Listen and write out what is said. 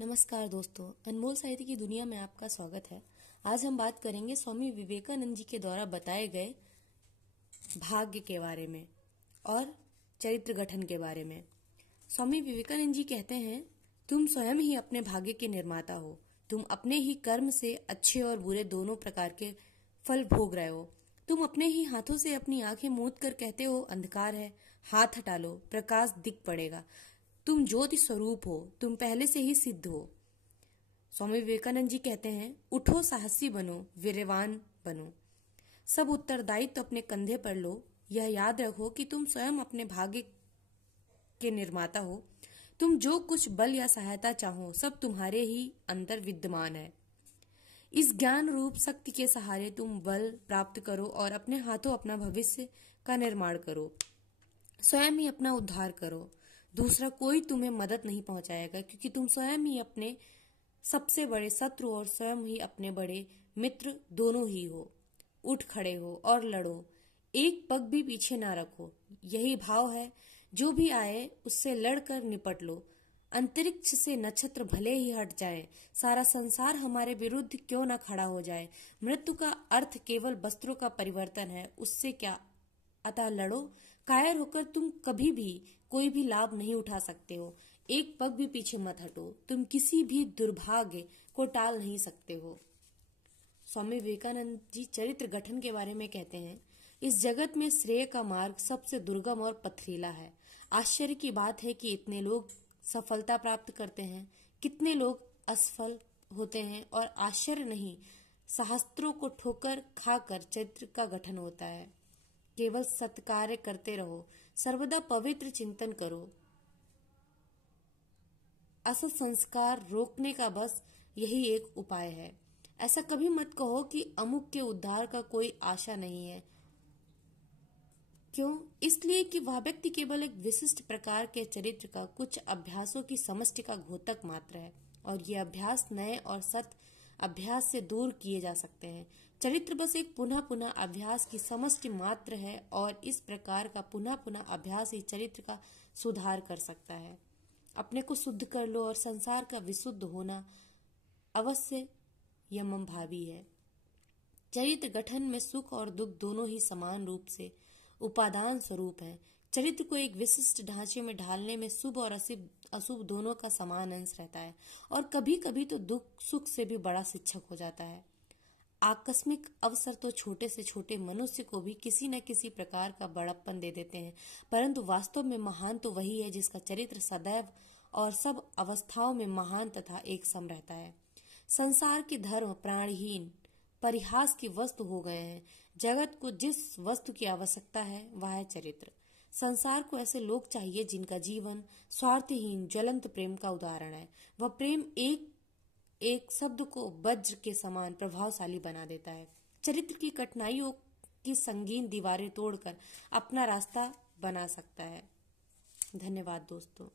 नमस्कार दोस्तों, अनमोल साहित्य की दुनिया में आपका स्वागत है। आज हम बात करेंगे स्वामी विवेकानंद जी के द्वारा बताए गए भाग्य के बारे में और चरित्र गठन के बारे में। स्वामी विवेकानंद जी कहते हैं, तुम स्वयं ही अपने भाग्य के निर्माता हो। तुम अपने ही कर्म से अच्छे और बुरे दोनों प्रकार के फल भोग रहे हो। तुम अपने ही हाथों से अपनी आंखें मूंद कर कहते हो अंधकार है, हाथ हटा लो, प्रकाश दिख पड़ेगा। तुम ज्योति स्वरूप हो, तुम पहले से ही सिद्ध हो। स्वामी विवेकानंद जी कहते हैं, उठो, साहसी बनो, वीरवान बनो। सब उत्तरदायित्व तो अपने कंधे पर लो। यह याद रखो कि तुम स्वयं अपने भाग्य के निर्माता हो। तुम जो कुछ बल या सहायता चाहो सब तुम्हारे ही अंदर विद्यमान है। इस ज्ञान रूप शक्ति के सहारे तुम बल प्राप्त करो और अपने हाथों अपना भविष्य का निर्माण करो। स्वयं ही अपना उद्धार करो। दूसरा कोई तुम्हें मदद नहीं पहुंचाएगा, क्योंकि तुम स्वयं ही अपने सबसे बड़े शत्रु और स्वयं ही अपने बड़े मित्र दोनों ही हो। उठ खड़े हो और लड़ो, एक पग भी पीछे ना रखो। यही भाव है, जो भी आए उससे लड़कर निपट लो। अंतरिक्ष से नक्षत्र भले ही हट जाएं, सारा संसार हमारे विरुद्ध क्यों ना खड़ा हो जाए। मृत्यु का अर्थ केवल वस्त्रों का परिवर्तन है, उससे क्या, अतः लड़ो। कायर होकर तुम कभी भी कोई भी लाभ नहीं उठा सकते हो। एक पग भी पीछे मत हटो। तुम किसी भी दुर्भाग्य को टाल नहीं सकते हो। स्वामी विवेकानंद जी चरित्र गठन के बारे में कहते हैं, इस जगत में श्रेय का मार्ग सबसे दुर्गम और पथरीला है। आश्चर्य की बात है कि इतने लोग सफलता प्राप्त करते हैं, कितने लोग असफल होते हैं, और आश्चर्य नहीं, सहस्त्रों को ठोकर खाकर चरित्र का गठन होता है। केवल सत्कार्य करते रहो, सर्वदा पवित्र चिंतन करो। असत संस्कार रोकने का बस यही एक उपाय है। ऐसा कभी मत कहो कि अमुक के उद्धार का कोई आशा नहीं है। क्यों? इसलिए कि वह व्यक्ति केवल एक विशिष्ट प्रकार के चरित्र का कुछ अभ्यासों की समष्टि का घोतक मात्र है, और ये अभ्यास नए और सत अभ्यास से दूर किए जा सकते हैं। चरित्र बस एक पुनः पुनः अभ्यास की समष्टि मात्र है, और इस प्रकार का पुनः पुनः अभ्यास ही चरित्र का सुधार कर सकता है। अपने को शुद्ध कर लो, और संसार का विशुद्ध होना अवश्य यमभावी है। चरित्र गठन में सुख और दुख दोनों ही समान रूप से उपादान स्वरूप है। चरित्र को एक विशिष्ट ढांचे में ढालने में शुभ और अशुभ दोनों का समान अंश रहता है, और कभी कभी तो दुख सुख से भी बड़ा शिक्षक हो जाता है। आकस्मिक अवसर तो छोटे से छोटे मनुष्य को भी किसी न किसी प्रकार का बड़प्पन दे देते हैं, परंतु वास्तव में महान तो वही है जिसका चरित्र सदैव और सब अवस्थाओं में महान तथा एक सम रहता है। संसार के धर्म प्राणहीन परिहास की वस्तु हो गए हैं। जगत को जिस वस्तु की आवश्यकता है वह है चरित्र। संसार को ऐसे लोग चाहिए जिनका जीवन स्वार्थहीन ज्वलंत प्रेम का उदाहरण है। वह प्रेम एक शब्द को वज्र के समान प्रभावशाली बना देता है। चरित्र की कठिनाइयों की संगीन दीवारें तोड़कर अपना रास्ता बना सकता है। धन्यवाद दोस्तों।